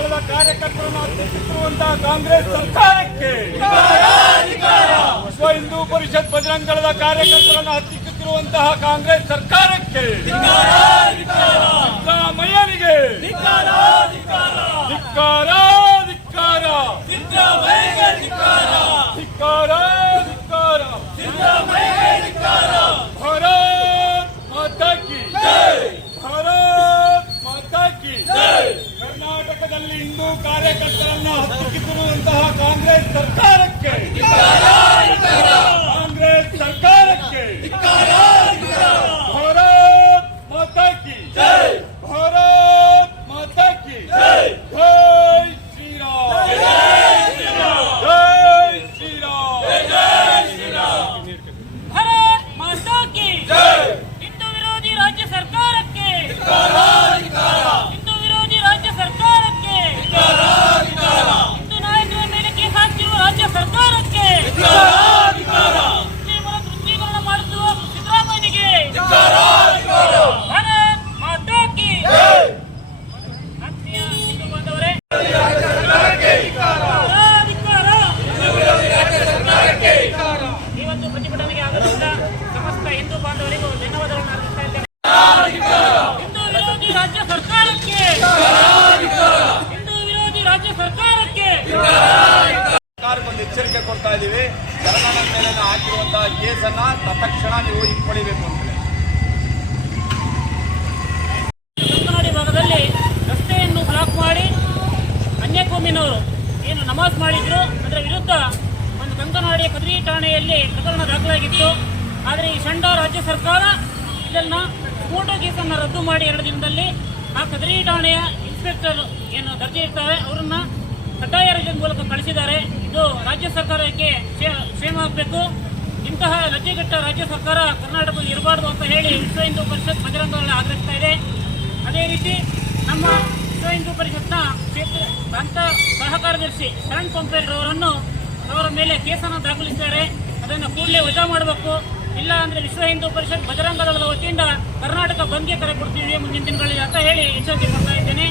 ಬಜರಂಗದಳದ ಕಾರ್ಯಕರ್ತರನ್ನು ಹತ್ತಿಕ್ಕಿರುವಂತಹ ಕಾಂಗ್ರೆಸ್ ಸರ್ಕಾರಕ್ಕೆ, ವಿಶ್ವ ಹಿಂದೂ ಪರಿಷತ್ ಬಜರಂಗದಳದ ಕಾರ್ಯಕರ್ತರನ್ನು ಹತ್ತಿಕ್ಕುತ್ತಿರುವಂತಹ ಕಾಂಗ್ರೆಸ್ ಸರ್ಕಾರಕ್ಕೆ, ಸಿದ್ದರಾಮಯ್ಯನಿಗೆ ಧಿಕ್ಕಾರ, ಧಿಕ್ಕಾರ, ಧಿಕ್ಕಾರ, ಧಿಕ್ಕಾರ, ಭಾರತ್ ಮಾತಾ ಕಿ ಜೈ, ಭಾರತ್ ಮಾತಾ ಕಿ ಜೈ. ಕರ್ನಾಟಕದಲ್ಲಿ ಹಿಂದೂ ಕಾರ್ಯಕರ್ತರನ್ನು ಹತ್ತಿಕ್ಕಿರುವಂತಹ ಕಾಂಗ್ರೆಸ್ ಸರ್ಕಾರಕ್ಕೆ, ಕಾಂಗ್ರೆಸ್ ಸರ್ಕಾರಕ್ಕೆ ಭಾರತ್ ಮಾತಾ ಕಿ ಜೈ, ಭಾರತ್ ಮಾತಾ ಕಿ ಜೈ. ಜೈ ಶ್ರೀರಾಮ್, ಜೈ ಶ್ರೀರಾಮ್, ಜೈ ಶ್ರೀರಾಮ್, ಜೈ ಶ್ರೀರಾಮ್. ಭಾರತ್ ಮಾತಾ ಕಿ ಜೈ. ಹಿಂದೂ ವಿರೋಧಿ ರಾಜ್ಯ ಸರ್ಕಾರಕ್ಕೆ, ಹಿಂದೂ ವಿರೋಧಿ ರಾಜ್ಯ ಸರ್ಕಾರಕ್ಕೆ, ಹಿಂದೂ ನಾಯಕರ ಮೇಲೆ ಕೇಸ್ ಹಾಕಿರುವ ರಾಜ್ಯ ಸರ್ಕಾರಕ್ಕೆ, ವೃತ್ತೀಕರಣ ಮಾಡುತ್ತಿರುವ ಸಿದ್ದರಾಮಯ್ಯನಿಗೆ ಭಾರತ್ ಮಾತಾ ಕಿ ಜೈ. ಆತ್ಮೀಯ ಹಿಂದೂ ಬಾಂಧವರೇ, ಈ ಒಂದು ಪ್ರತಿಭಟನೆಗೆ ಆಗಮಿಸಿದ ಸಮಸ್ತ ಹಿಂದೂ ಬಾಂಧವರಿಗೂ ಧನ್ಯವಾದಗಳನ್ನು ಅರ್ಪಿಸ್ತಾ ಇದ್ದೇನೆ. ಹಿಂದೂ ವಿರೋಧಿ ರಾಜ್ಯ ಸರ್ಕಾರಕ್ಕೆ, ಹಿಂದೂ ವಿರೋಧಿ ರಾಜ್ಯ ಸರ್ಕಾರಕ್ಕೆ ಸರ್ಕಾರಕ್ಕೊಂದು ಎಚ್ಚರಿಕೆ ಕೊಡ್ತಾ ಇದ್ದೀವಿ. ತೆಲಂಗಾಣದ ಮೇಲೆ ಹಾಕಿರುವಂತಹ ಕೇಸನ್ನ ತತ್ಕ್ಷಣ ನೀವು ಹಿಂಪಡಿಬೇಕು ಅಂತ. ಕಂಕನಾಡಿ ಭಾಗದಲ್ಲಿ ರಸ್ತೆಯನ್ನು ಬ್ಲಾಕ್ ಮಾಡಿ ಅನ್ಯಕೋಮಿನವರು ಏನು ನಮಾಜ್ ಮಾಡಿದ್ರು ಅದರ ವಿರುದ್ಧ ಒಂದು ಕಂಕನಾಡಿಯ ಕದ್ರಿ ಠಾಣೆಯಲ್ಲಿ ಪ್ರಕರಣ ದಾಖಲಾಗಿತ್ತು. ಆದರೆ ಈ ಷಂಡ ರಾಜ್ಯ ಸರ್ಕಾರ ಇದನ್ನ ಫೋಟೋ ಕೇಸನ್ನು ರದ್ದು ಮಾಡಿ 2 ದಿನದಲ್ಲಿ ಆ ಕದ್ರಿ ಠಾಣೆಯ ಇನ್ಸ್ಪೆಕ್ಟರ್ ಏನು ದರ್ಜೆ ಇರ್ತಾರೆ ಅವರನ್ನ ಕಡ್ಡಾಯ ರಜೆ ಮೂಲಕ ಕಳಿಸಿದ್ದಾರೆ. ಇದು ರಾಜ್ಯ ಸರ್ಕಾರಕ್ಕೆ ಕ್ಷೇಮ ಆಗಬೇಕು. ಇಂತಹ ಲಜ್ಜೆಗೆಟ್ಟ ರಾಜ್ಯ ಸರ್ಕಾರ ಕರ್ನಾಟಕದಲ್ಲಿ ಇರಬಾರ್ದು ಅಂತ ಹೇಳಿ ವಿಶ್ವ ಹಿಂದೂ ಪರಿಷತ್ ಬಜರಂಗದಳ ಆಗ್ರಹಿಸ್ತಾ ಇದೆ. ಅದೇ ರೀತಿ ನಮ್ಮ ವಿಶ್ವ ಹಿಂದೂ ಪರಿಷತ್ನ ಕ್ಷೇತ್ರ ಪ್ರಾಂತ ಸಹ ಕಾರ್ಯದರ್ಶಿ ಶರಣ್ ಪಂಪೇಲ್ರವರನ್ನು ಅವರ ಮೇಲೆ ಕೇಸನ್ನು ದಾಖಲಿಸಿದ್ದಾರೆ. ಅದನ್ನು ಕೂಡಲೇ ವಜಾ ಮಾಡಬೇಕು. ಇಲ್ಲ ಅಂದ್ರೆ ವಿಶ್ವ ಹಿಂದೂ ಪರಿಷತ್ ಬಜರಂಗದಳದ ವತಿಯಿಂದ ಕರ್ನಾಟಕ ಬಂದ್ಗೆ ಕರೆ ಕೊಡ್ತೀವಿ ಮುಂದಿನ ದಿನಗಳಲ್ಲಿ ಅಂತ ಹೇಳಿ ಎಚ್ಚರಿಕೆ ಕೊಡ್ತಾ ಇದ್ದೇನೆ.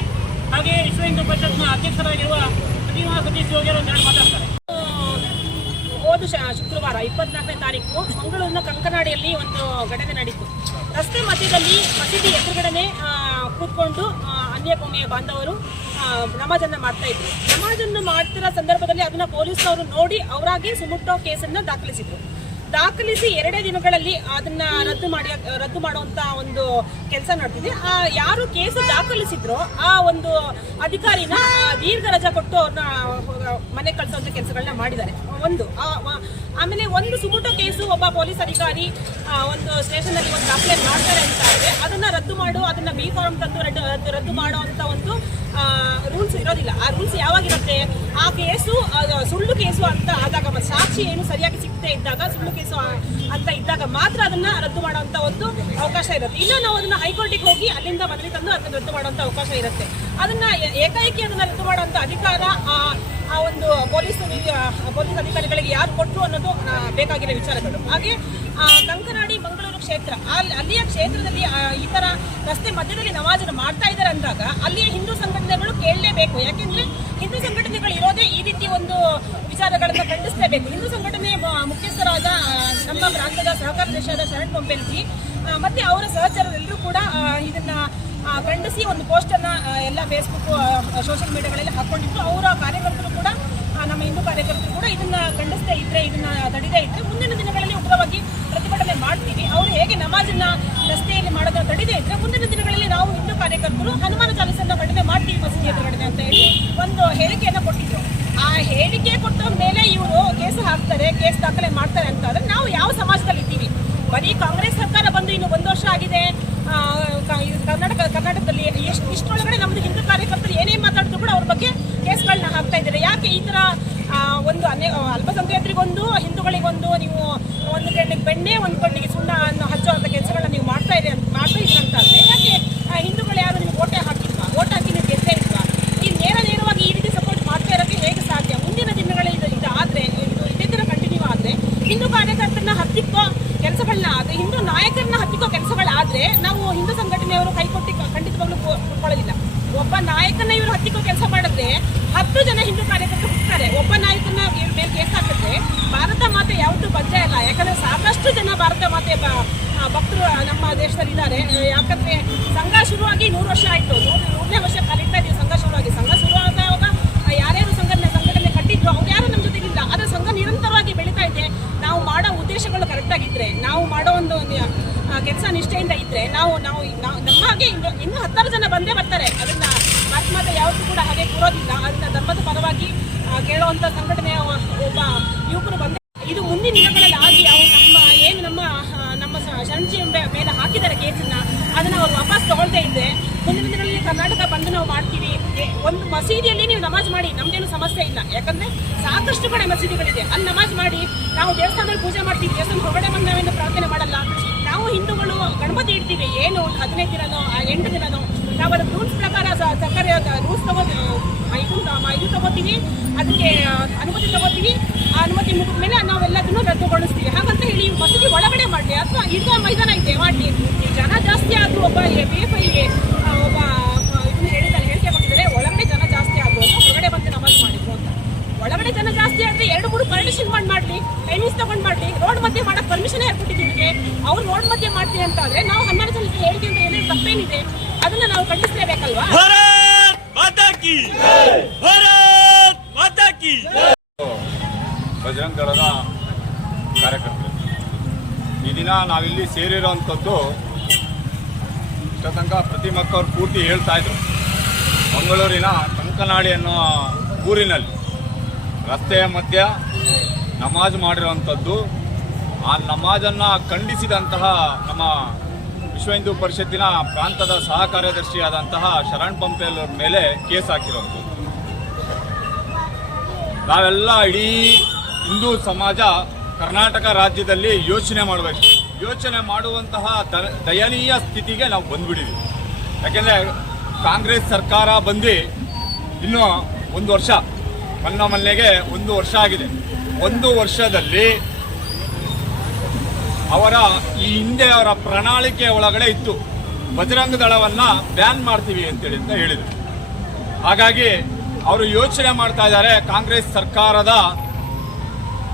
ಹಾಗೆಯೇ ವಿಶ್ವ ಹಿಂದೂ ಪರಿಷತ್ನ ಅಧ್ಯಕ್ಷರಾಗಿರುವ ಪ್ರತಿಮಾ ಸತೀಶ್ ಯೋಗಿ ಅವರು ಮಾತಾಡ್ತಾರೆ. ಹೋದ ಶುಕ್ರವಾರ 24ನೇ ತಾರೀಕು ಮಂಗಳೂರಿನ ಕಂಕನಾಡಿಯಲ್ಲಿ ಒಂದು ಘಟನೆ ನಡೀತು. ರಸ್ತೆ ಮಧ್ಯದಲ್ಲಿ ಮಸೀದಿ ಎದುರುಗಡೆ ಕೂತ್ಕೊಂಡು ಅನ್ಯಕೋಮಿಯ ಬಾಂಧವರು ನಮಾಜನ್ನ ಮಾಡ್ತಾ ಇದ್ರು. ನಮಾಜನ್ನು ಮಾಡ್ತಿರೋ ಸಂದರ್ಭದಲ್ಲಿ ಅದನ್ನ ಪೊಲೀಸರು ನೋಡಿ ಅವರಾಗಿ ಸುಮುಟೋ ಕೇಸನ್ನ ದಾಖಲಿಸಿ 2 ದಿನಗಳಲ್ಲಿ ಅದನ್ನ ರದ್ದು ಮಾಡುವಂತ ಒಂದು ಕೆಲಸ ನಡೆದಿದೆ. ಯಾರು ಕೇಸು ದಾಖಲಿಸಿದ್ರೋ ಆ ಒಂದು ಅಧಿಕಾರಿನ ದೀರ್ಘ ರಜಾ ಕೊಟ್ಟು ಅವ್ರನ್ನ ಮನೆ ಕಳಿಸುವಂತ ಕೆಲಸಗಳನ್ನ ಮಾಡಿದ್ದಾರೆ. ಆಮೇಲೆ ಒಂದು ಸುಮುಟೋ ಕೇಸು ಒಬ್ಬ ಪೊಲೀಸ್ ಅಧಿಕಾರಿ ಒಂದು ಸ್ಟೇಷನ್ ಅಲ್ಲಿ ಒಂದು ದಾಖಲೆ ಮಾಡ್ತಾರೆ ಅಂತ ಇದ್ರೆ ಅದನ್ನ ರದ್ದು ಮಾಡು, ಅದನ್ನ ಬಿ ಫಾರ್ಮ್ ತಂದು ರದ್ದು ಮಾಡೋ ಅಂತ ಒಂದು ರೂಲ್ಸ್ ಇರೋದಿಲ್ಲ. ಆ ರೂಲ್ಸ್ ಯಾವಾಗಿರುತ್ತೆ, ಆ ಕೇಸು ಸುಳ್ಳು ಕೇಸು ಅಂತ ಆದಾಗ, ಸಾಕ್ಷಿ ಏನು ಸರಿಯಾಗಿ ಸಿಗದೆ ಇದ್ದಾಗ, ಸುಳ್ಳು ಕೇಸು ಅಂತ ಇದ್ದಾಗ ಮಾತ್ರ ಅದನ್ನ ರದ್ದು ಮಾಡುವಂತ ಒಂದು ಅವಕಾಶ ಇರುತ್ತೆ. ಇಲ್ಲ ನಾವು ಅದನ್ನ ಹೈಕೋರ್ಟಿಗೆ ಹೋಗಿ ಅಲ್ಲಿಂದ ಮನವಿ ತಂದು ಅದನ್ನ ರದ್ದು ಮಾಡುವಂತ ಅವಕಾಶ ಇರುತ್ತೆ. ಅದನ್ನ ಏಕಾಏಕಿ ಅದನ್ನ ರದ್ದು ಮಾಡುವಂತ ಅಧಿಕಾರ ಆ ಒಂದು ಪೊಲೀಸ್ ಅಧಿಕಾರಿಗಳಿಗೆ ಯಾರು ಕೊಟ್ಟರು ಅನ್ನೋದು ಬೇಕಾಗಿರೋ ವಿಚಾರಗಳು. ಹಾಗೆ ಕಂಕನಾಡಿ ಮಂಗಳೂರು ಕ್ಷೇತ್ರ ಅಲ್ಲಿಯ ಕ್ಷೇತ್ರದಲ್ಲಿ ಈ ತರ ರಸ್ತೆ ಮಧ್ಯದಲ್ಲಿ ನಮಾಜನ್ನು ಮಾಡ್ತಾ ಇದ್ದಾರೆ ಅಂದಾಗ ಅಲ್ಲಿಯ ಹಿಂದೂ ಸಂಘಟನೆಗಳು ಕೇಳಲೇಬೇಕು. ಯಾಕೆಂದ್ರೆ ಹಿಂದೂ ಸಂಘಟನೆಗಳು ಇರೋದೇ ಈ ರೀತಿ ಒಂದು ವಿಚಾರಗಳನ್ನ ಖಂಡಿಸಲೇಬೇಕು. ಹಿಂದೂ ಸಂಘಟನೆ ಮುಖ್ಯಸ್ಥರಾದ ನಮ್ಮ ಪ್ರಾಂತದ ಸಹಕಾರ್ಯದರ್ಶಿಯಾದ ಶರಣ್ ಪಂಪೇಲ್ಜಿ ಮತ್ತೆ ಅವರ ಸಹಚರರೆಲ್ಲರೂ ಕೂಡ ಇದನ್ನ ಖಂಡಿಸಿ ಒಂದು ಪೋಸ್ಟ್ ಅನ್ನ ಎಲ್ಲ ಫೇಸ್ಬುಕ್ ಸೋಷಿಯಲ್ ಮೀಡಿಯಾಗಳಲ್ಲಿ ಹಾಕೊಂಡಿದ್ರು. ಅವರ ಕಾರ್ಯಕರ್ತರು ಕೂಡ ನಮ್ಮ ಹಿಂದೂ ಕಾರ್ಯಕರ್ತರು ಕೂಡ ಇದನ್ನ ಖಂಡಿಸದೇ ಇದ್ರೆ, ಇದನ್ನ ತಡೆದೇ ಇದ್ರೆ ಮುಂದಿನ ದಿನಗಳಲ್ಲಿ ಉಗ್ರವಾಗಿ ಪ್ರತಿಭಟನೆ ಮಾಡ್ತೀವಿ. ಅವರು ಹೇಗೆ ನಮಾಜನ್ನ ರಸ್ತೆಯಲ್ಲಿ ಮಾಡೋದನ್ನ ತಡೆದೇ ಇದ್ರೆ ಮುಂದಿನ ದಿನಗಳಲ್ಲಿ ನಾವು ಹಿಂದೂ ಕಾರ್ಯಕರ್ತರು ಹನುಮಾನ ಚಾಲಿಸನ್ನ ಕಡಿಮೆ ಮಾಡ್ತೀವಿ ಮಸೀದಿ ಎದುರುಗಡೆ ಅಂತ ಹೇಳಿ ಒಂದು ಹೇಳಿಕೆಯನ್ನ ಕೊಟ್ಟಿದ್ರು. ಆ ಹೇಳಿಕೆ ಕೊಟ್ಟ ಮೇಲೆ ಇವರು ಕೇಸ್ ಹಾಕ್ತಾರೆ, ಕೇಸ್ ದಾಖಲೆ ಮಾಡ್ತಾರೆ ಅಂತ ಆದ್ರೆ ನಾವು ಯಾವ ಸಮಾಜದಲ್ಲಿ ಇದ್ದೀವಿ? ಬರೀ ಕಾಂಗ್ರೆಸ್ ಸರ್ಕಾರ ಬಂದು ಇನ್ನು 1 ವರ್ಷ ಆಗಿದೆ. ಕರ್ನಾಟಕದಲ್ಲಿ ಇಷ್ಟರೊಳಗಡೆ ನಮ್ದು ಹಿಂದೂ ಕಾರ್ಯಕರ್ತರು ಏನೇ ಮಾತಾಡಿದ್ರು ಕೂಡ ಅವ್ರ ಬಗ್ಗೆ ಕೇಸ್ಗಳನ್ನ ಹಾಕ್ತಾ ಇದ್ದಾರೆ. ಯಾಕೆ ಈ ತರ ಒಂದು ಅಲ್ಪಸಂಖ್ಯಾತರಿಗೊಂದು ಹಿಂದೂಗಳಿಗೊಂದು ನೀವು ಒಂದು ಕಣ್ಣಿಗೆ ಬೆಣ್ಣೆ ಒಂದು ಕಣ್ಣಿಗೆ ಸುಣ್ಣ ಅನ್ನು ಹಚ್ಚುವಂತ ಕೆಲಸಗಳನ್ನ ನೀವು ಮಾಡ್ತಾ ಇದ್ರಿ ಅಂತ ಅಂದ್ರೆ ಯಾಕೆ ಹಿಂದೂಗಳು ಯಾರು ನಿಮ್ಗೆ ಓಟ್ ಹಾಕಿ ನೀವು ಗೆದ್ದೇ ಇಲ್ವಾ? ಈ ನೇರವಾಗಿ ಈ ರೀತಿ ಸಪೋರ್ಟ್ ಮಾಡ್ತಾ ಇರೋಕ್ಕೆ ಹೇಗೆ ಸಾಧ್ಯ? ಮುಂದಿನ ದಿನಗಳಲ್ಲಿ ಇದಾದ್ರೆ ಇದೇ ತರ ಕಂಟಿನ್ಯೂ ಆದ್ರೆ ಹಿಂದೂ ಕಾರ್ಯಕರ್ತರನ್ನ ಹತ್ತಿಕ್ಕೋ ಕೆಲಸಗಳನ್ನ ಆದ್ರೆ, ಹಿಂದೂ ನಾಯಕರನ್ನ ಹತ್ತಿಕ್ಕೋ ಕೆಲಸಗಳಾದ್ರೆ ನಾವು ಹಿಂದೂ ಸಂಘಟನೆಯವರು ಕೈಕೊಟ್ಟು ಖಂಡಿತವಾಗ್ಲೂ ಕೊಟ್ಕೊಳ್ಳೋದಿಲ್ಲ. ಒಬ್ಬ ನಾಯಕನ ಇವರು ಹತ್ತಿಕ್ಕೋ ಕೆಲಸ ಮಾಡಿದ್ರೆ ನಮ್ಮ ದೇಶದಲ್ಲಿ ಇದ್ದಾರೆ. ಯಾಕಂದ್ರೆ ಸಂಘ ಶುರುವಾಗಿ 100 ವರ್ಷ ಆಯಿತು. 100ನೇ ವರ್ಷ ಕಲಿತಾ ಇದ್ದೀವಿ ಸಂಘ ಶುರುವಾಗಿ. ಸಂಘ ಶುರುವಾದಾಗ ಯಾರ್ಯಾರು ಸಂಘಟನೆ ಕಟ್ಟಿದ್ರು ಅವ್ರು ಯಾರು ನಮ್ಮ ಜೊತೆಗಿಲ್ಲ. ಆದರೆ ಸಂಘ ನಿರಂತರವಾಗಿ ಬೆಳೀತಾ ಇದೆ. ನಾವು ಮಾಡೋ ಉದ್ದೇಶಗಳು ಕರೆಕ್ಟಾಗಿದ್ದರೆ, ನಾವು ಮಾಡೋ ಒಂದು ಕೆಲಸ ನಿಷ್ಠೆಯಿಂದ ಇದ್ದರೆ ನಾವು ನಮ್ಮ ಹಾಗೆ ಇನ್ನೂ 10 ಜನ ಬಂದೇ ಬರ್ತಾರೆ. ಅದನ್ನ ಮಾತು ಯಾವತ್ತೂ ಕೂಡ ಹಾಗೆ ಕೂರೋದಿಲ್ಲ. ಅದನ್ನ ಧರ್ಮದ ಪರವಾಗಿ ಕೇಳುವಂಥ ಸಂಘಟನೆಯ ಒಬ್ಬ ಯುವಕರು ಬಂದ ಇದು ಮುಂದಿನ ದಿನಗಳಲ್ಲಿ ಆಗಿ ಅವರು ನಮ್ಮ ಶರಣಜಿ ಮೇಲೆ ಹಾಕಿದ್ದಾರೆ ಕೇಸನ್ನ, ಅದನ್ನು ಅವ್ರು ವಾಪಸ್ ತಗೊಳ್ತಾ ಇದ್ದೆ ಮುಂದಿನ ದಿನಗಳಲ್ಲಿ ಕರ್ನಾಟಕ ಬಂದು ನಾವು ಮಾಡ್ತೀವಿ. ಒಂದು ಮಸೀದಿಯಲ್ಲಿ ನೀವು ನಮಾಜ್ ಮಾಡಿ, ನಮ್ದೇನು ಸಮಸ್ಯೆ ಇಲ್ಲ. ಯಾಕಂದ್ರೆ ಸಾಕಷ್ಟು ಕಡೆ ಮಸೀದಿಗಳಿದೆ, ಅಲ್ಲಿ ನಮಾಜ್ ಮಾಡಿ. ನಾವು ದೇವಸ್ಥಾನದಲ್ಲಿ ಪೂಜೆ ಮಾಡ್ತೀವಿ, ದೇವಸ್ಥಾನ ಹೊರಗಡೆ ಬಂದು ನಾವೇನು ಪ್ರಾರ್ಥನೆ ಮಾಡಲ್ಲ. ನಾವು ಹಿಂದೂಗಳು ಗಣಪತಿ ಇಡ್ತೀವಿ, ಏನು 15 ದಿನನೋ 8 ದಿನನೋ ನಾವು ಅದಕ್ಕೆ ರೂಲ್ಸ್ ಪ್ರಕಾರ ಸರ್ಕಾರಿ ರೂಲ್ಸ್ ಇದು ತಗೋತೀವಿ, ಅದಕ್ಕೆ ಅನುಮತಿ ತಗೋತೀವಿ. ಆ ಅನುಮತಿ ಮುಗಿದ ಮೇಲೆ ನಾವೆಲ್ಲದನ್ನು ರದ್ದುಗೊಳಿಸ್ತೀವಿ. ಹಾಗಂತ ಹೇಳಿ ಮಸೀದಿ ಒಳಗಡೆ ಮಾಡಲಿ ಅಥವಾ ಈದ್ಗಾ ಮೈದಾನ ಇದೆ ಮಾಡಲಿ. ಜನ ಜಾಸ್ತಿ ಆದರೂ ಒಬ್ಬ PFI ಒಬ್ಬ ಇದನ್ನ ಹೇಳಿದ್ದಾರೆ, ಹೇಳಿಕೆ ಕೊಟ್ಟಿದ್ದಾರೆ, ಒಳಗಡೆ ಜನ ಜಾಸ್ತಿ ಆದರೂ ಹೊರಗಡೆ ಬಂದು ನಮಾಜ್ ಮಾಡಿದ್ರು ಅಂತ. ಒಳಗಡೆ ಜನ ಜಾಸ್ತಿ ಆದರೆ 2-3 ಪರ್ಮಿಷನ್ ಮಾಡಲಿ, ಟೈಮಿಂಗ್ಸ್ ತಗೊಂಡು ಮಾಡಲಿ. ರೋಡ್ ಮಧ್ಯೆ ಮಾಡೋಕ್ಕೆ ಪರ್ಮಿಷನ್ ಕೊಟ್ಟಿದ್ದೀವಿ ನಿಮಗೆ. ಅವ್ರು ರೋಡ್ ಮಧ್ಯೆ ಮಾಡ್ತೀವಿ ಅಂತ ಆದರೆ ನಾವು 12 ಜನ ಹೇಳಿಕೆ ಅಂತ ಏನೇನು ತಪ್ಪೇನಿದೆ ಅದನ್ನ ನಾವು ಖಂಡಿಸಲೇಬೇಕಲ್ವಾ? ಬಜರಂಗ ದಳದ ಕಾರ್ಯಕರ್ತರು ಈ ದಿನ ನಾವಿಲ್ಲಿ ಸೇರಿರೋವಂಥದ್ದು ಇಷ್ಟತನಕ ಪ್ರತಿಮಕ್ಕವ್ರು ಪೂರ್ತಿ ಹೇಳ್ತಾ ಇದ್ರು. ಮಂಗಳೂರಿನ ಕಂಕನಾಡಿ ಅನ್ನೋ ಊರಿನಲ್ಲಿ ರಸ್ತೆಯ ಮಧ್ಯ ನಮಾಜ್ ಮಾಡಿರುವಂಥದ್ದು. ಆ ನಮಾಜನ್ನು ಖಂಡಿಸಿದಂತಹ ನಮ್ಮ ವಿಶ್ವ ಹಿಂದೂ ಪರಿಷತ್ತಿನ ಪ್ರಾಂತದ ಸಹ ಕಾರ್ಯದರ್ಶಿಯಾದಂತಹ ಶರಣ್ ಪಂಪೇಲ್ ಮೇಲೆ ಕೇಸ್ ಹಾಕಿರುವಂಥದ್ದು. ನಾವೆಲ್ಲ ಇಡೀ ಹಿಂದೂ ಸಮಾಜ ಕರ್ನಾಟಕ ರಾಜ್ಯದಲ್ಲಿ ಯೋಚನೆ ಮಾಡಬೇಕು. ಯೋಚನೆ ಮಾಡುವಂತಹ ದಯನೀಯ ಸ್ಥಿತಿಗೆ ನಾವು ಬಂದ್ಬಿಟ್ಟಿದ್ದೀವಿ. ಯಾಕೆಂದರೆ ಕಾಂಗ್ರೆಸ್ ಸರ್ಕಾರ ಬಂದು ಇನ್ನೂ 1 ವರ್ಷ, ಮೊನ್ನೆಗೆ 1 ವರ್ಷ ಆಗಿದೆ. 1 ವರ್ಷದಲ್ಲಿ ಅವರ ಈ ಹಿಂದೆ ಅವರ ಪ್ರಣಾಳಿಕೆ ಒಳಗಡೆ ಇತ್ತು, ಬಜರಂಗ ದಳವನ್ನು ಬ್ಯಾನ್ ಮಾಡ್ತೀವಿ ಅಂತೇಳಿ ಅಂತ ಹೇಳಿದರು. ಹಾಗಾಗಿ ಅವರು ಯೋಚನೆ ಮಾಡ್ತಾ ಇದ್ದಾರೆ, ಕಾಂಗ್ರೆಸ್ ಸರ್ಕಾರದ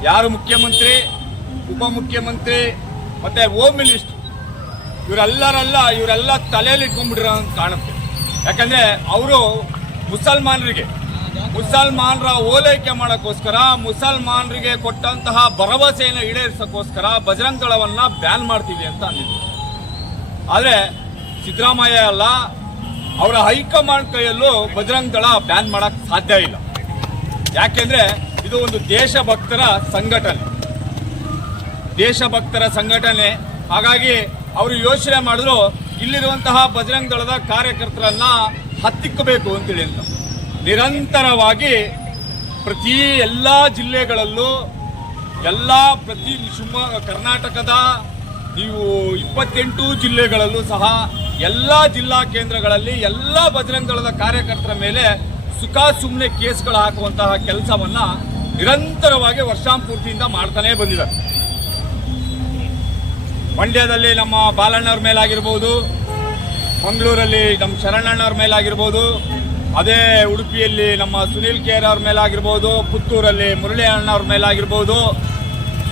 ಯಾರು ಮುಖ್ಯಮಂತ್ರಿ, ಉಪಮುಖ್ಯಮಂತ್ರಿ ಮತ್ತು ಹೋಮ್ ಮಿನಿಸ್ಟರ್ ಇವರೆಲ್ಲ ತಲೆಯಲ್ಲಿ ಇಟ್ಕೊಂಡ್ಬಿಟ್ಟಿರೋ ಅಂತ ಕಾಣುತ್ತೆ. ಯಾಕಂದರೆ ಅವರು ಮುಸಲ್ಮಾನರ ಓಲೈಕೆ ಮಾಡೋಕ್ಕೋಸ್ಕರ, ಮುಸಲ್ಮಾನರಿಗೆ ಕೊಟ್ಟಂತಹ ಭರವಸೆಯನ್ನು ಈಡೇರಿಸೋಕ್ಕೋಸ್ಕರ ಬಜರಂಗ ದಳವನ್ನು ಬ್ಯಾನ್ ಮಾಡ್ತೀವಿ ಅಂತ ಅಂದಿದ್ರು. ಆದರೆ ಸಿದ್ದರಾಮಯ್ಯ ಅಲ್ಲ, ಅವರ ಹೈಕಮಾಂಡ್ ಕೈಯಲ್ಲೂ ಬಜರಂಗ ದಳ ಬ್ಯಾನ್ ಮಾಡೋಕ್ಕೆ ಸಾಧ್ಯ ಇಲ್ಲ. ಯಾಕೆಂದರೆ ಇದು ಒಂದು ದೇಶಭಕ್ತರ ಸಂಘಟನೆ. ಹಾಗಾಗಿ ಅವರು ಯೋಚನೆ ಮಾಡಿದ್ರು, ಇಲ್ಲಿರುವಂತಹ ಬಜರಂಗ ದಳದ ಕಾರ್ಯಕರ್ತರನ್ನ ಹತ್ತಿಕ್ಕಬೇಕು ಅಂತೇಳಿ ಅಂತ ನಿರಂತರವಾಗಿ ಎಲ್ಲ ಜಿಲ್ಲೆಗಳಲ್ಲೂ ಪ್ರತಿ ಕರ್ನಾಟಕದ ನೀವು 28 ಜಿಲ್ಲೆಗಳಲ್ಲೂ ಸಹ ಎಲ್ಲ ಜಿಲ್ಲಾ ಕೇಂದ್ರಗಳಲ್ಲಿ ಎಲ್ಲ ಬಜರಂಗ ದಳದ ಕಾರ್ಯಕರ್ತರ ಮೇಲೆ ಸುಮ್ಮನೆ ಕೇಸ್ಗಳು ಹಾಕುವಂತಹ ಕೆಲಸವನ್ನ ನಿರಂತರವಾಗಿ ವರ್ಷಾಂಪೂರ್ತಿಯಿಂದ ಮಾಡ್ತಾನೇ ಬಂದಿದ್ದಾರೆ. ಮಂಡ್ಯದಲ್ಲಿ ನಮ್ಮ ಬಾಲಣ್ಣವ್ರ ಮೇಲಾಗಿರ್ಬೋದು, ಮಂಗಳೂರಲ್ಲಿ ನಮ್ಮ ಶರಣಣ್ಣವ್ರ ಮೇಲಾಗಿರ್ಬೋದು, ಅದೇ ಉಡುಪಿಯಲ್ಲಿ ನಮ್ಮ ಸುನೀಲ್ ಕೇರ್ ಅವ್ರ ಮೇಲಾಗಿರ್ಬೋದು, ಪುತ್ತೂರಲ್ಲಿ ಮುರಳಿ ಅಣ್ಣವ್ರ ಮೇಲಾಗಿರ್ಬೋದು,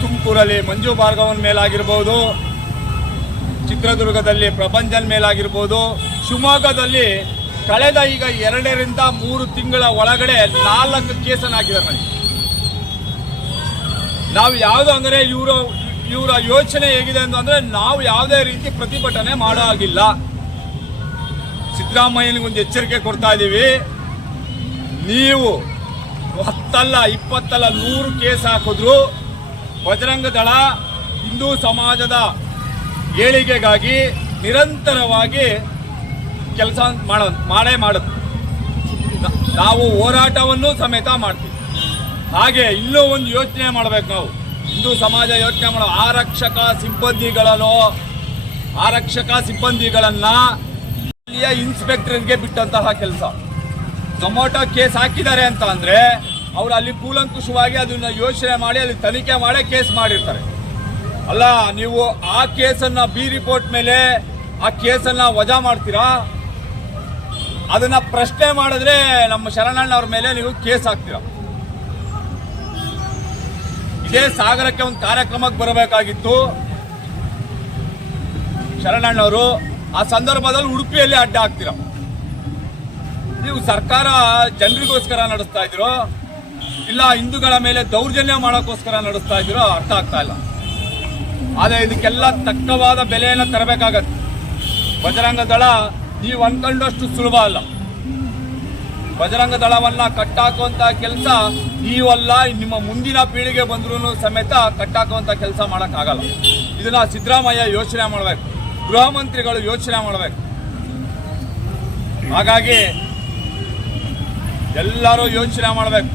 ತುಮಕೂರಲ್ಲಿ ಮಂಜು ಭಾರ್ಗವನ್ ಮೇಲಾಗಿರ್ಬೋದು, ಚಿತ್ರದುರ್ಗದಲ್ಲಿ ಪ್ರಪಂಚನ್ ಮೇಲಾಗಿರ್ಬೋದು, ಶಿವಮೊಗ್ಗದಲ್ಲಿ ಕಳೆದ ಈಗ 2ರಿಂದ 3 ತಿಂಗಳ ಒಳಗಡೆ 4 ಕೇಸನ್ನು ಹಾಕಿದ್ದಾರೆ ನನಗೆ. ನಾವು ಯಾವುದು ಅಂದರೆ ಇವರ ಯೋಚನೆ ಹೇಗಿದೆ ಅಂತಂದ್ರೆ, ನಾವು ಯಾವುದೇ ರೀತಿ ಪ್ರತಿಭಟನೆ ಮಾಡೋ ಹಾಗಿಲ್ಲ. ಸಿದ್ದರಾಮಯ್ಯನಿಗೊಂದು ಎಚ್ಚರಿಕೆ ಕೊಡ್ತಾ ಇದ್ದೀವಿ, ನೀವು 10 ಅಲ್ಲ 20 ಅಲ್ಲ 100 ಕೇಸ್ ಹಾಕಿದ್ರು ಬಜರಂಗ ದಳ ಹಿಂದೂ ಸಮಾಜದ ಏಳಿಗೆಗಾಗಿ ನಿರಂತರವಾಗಿ ಕೆಲಸ ಮಾಡುತ್ತೆ. ನಾವು ಹೋರಾಟವನ್ನು ಸಮೇತ ಮಾಡ್ತೀವಿ. ಹಾಗೆ ಇನ್ನೂ ಒಂದು ಯೋಚನೆ ಮಾಡಬೇಕು, ನಾವು ಹಿಂದೂ ಸಮಾಜ ಯೋಚನೆ ಮಾಡೋ ಆರಕ್ಷಕ ಸಿಬ್ಬಂದಿಗಳನ್ನ ಇಲ್ಲಿಯ ಇನ್ಸ್ಪೆಕ್ಟರ್ಗೆ ಬಿಟ್ಟಂತಹ ಕೆಲಸ. ಟೊಮೊಟೊ ಕೇಸ್ ಹಾಕಿದ್ದಾರೆ ಅಂತ ಅಂದ್ರೆ ಅವರು ಅಲ್ಲಿ ಕೂಲಂಕುಷವಾಗಿ ಅದನ್ನ ಯೋಚನೆ ಮಾಡಿ ಅಲ್ಲಿ ತನಿಖೆ ಮಾಡಿ ಕೇಸ್ ಮಾಡಿರ್ತಾರೆ. ಅಲ್ಲ, ನೀವು ಆ ಕೇಸನ್ನ ಬಿ ರಿಪೋರ್ಟ್ ಮೇಲೆ ಆ ಕೇಸನ್ನ ವಜಾ ಮಾಡ್ತೀರಾ? ಅದನ್ನ ಪ್ರಶ್ನೆ ಮಾಡಿದ್ರೆ ನಮ್ಮ ಶರಣಣ್ಣ ಅವ್ರ ಮೇಲೆ ನೀವು ಕೇಸ್ ಹಾಕ್ತೀರಾ? ಇದೇ ಸಾಗರಕ್ಕೆ ಒಂದು ಕಾರ್ಯಕ್ರಮಕ್ಕೆ ಬರಬೇಕಾಗಿತ್ತು. ಶರಣಣ್ಣವರು ಆ ಸಂದರ್ಭದಲ್ಲಿ ಉಡುಪಿಯಲ್ಲಿ ಅಡ್ಡ ಆಗ್ತೀರ. ನೀವು ಸರ್ಕಾರ ಜನರಿಗೋಸ್ಕರ ನಡೆಸ್ತಾ ಇದ್ದೀರೋ ಇಲ್ಲ ಹಿಂದೂಗಳ ಮೇಲೆ ದೌರ್ಜನ್ಯ ಮಾಡೋಕ್ಕೋಸ್ಕರ ನಡೆಸ್ತಾ ಇದ್ದೀರೋ ಅರ್ಥ ಆಗ್ತಾ ಇಲ್ಲ. ಆದರೆ ಇದಕ್ಕೆಲ್ಲ ತಕ್ಕವಾದ ಬೆಲೆಯನ್ನು ತರಬೇಕಾಗತ್ತೆ. ಬಜರಂಗ ದಳ ನೀವು ಅನ್ಕೊಂಡಷ್ಟು ಸುಲಭ ಅಲ್ಲ. ಬಜರಂಗ ದಳವನ್ನ ಕಟ್ಟಾಕುವಂತ ಕೆಲಸ ನೀವಲ್ಲ, ನಿಮ್ಮ ಮುಂದಿನ ಪೀಳಿಗೆ ಬಂದ್ರೂ ಸಮೇತ ಕಟ್ಟಾಕುವಂತ ಕೆಲಸ ಮಾಡಕ್ಕಾಗಲ್ಲ. ಇದನ್ನ ಸಿದ್ದರಾಮಯ್ಯ ಯೋಚನೆ ಮಾಡಬೇಕು, ಗೃಹ ಮಂತ್ರಿಗಳು ಯೋಚನೆ ಮಾಡಬೇಕು. ಹಾಗಾಗಿ ಎಲ್ಲರೂ ಯೋಚನೆ ಮಾಡಬೇಕು.